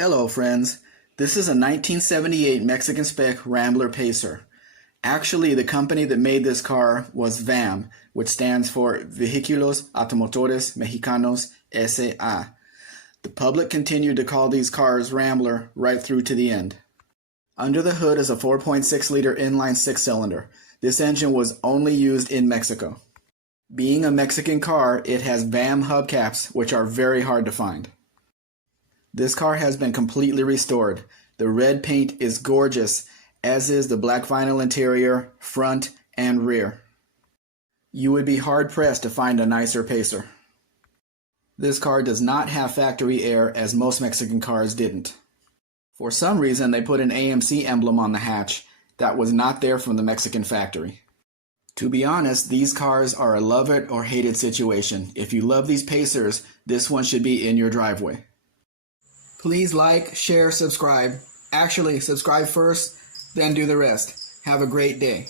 Hello friends, this is a 1978 Mexican Spec Rambler Pacer. Actually, the company that made this car was V.A.M, which stands for Vehículos Automotores Mexicanos S.A. The public continued to call these cars Rambler right through to the end. Under the hood is a 4.6-liter inline six-cylinder. This engine was only used in Mexico. Being a Mexican car, it has V.A.M hubcaps, which are very hard to find. This car has been completely restored. The red paint is gorgeous, as is the black vinyl interior, front, and rear. You would be hard-pressed to find a nicer Pacer. This car does not have factory air, as most Mexican cars didn't. For some reason, they put an AMC emblem on the hatch that was not there from the Mexican factory. To be honest, these cars are a love it or hate it situation. If you love these Pacers, this one should be in your driveway. Please like, share, subscribe. Actually, subscribe first, then do the rest. Have a great day.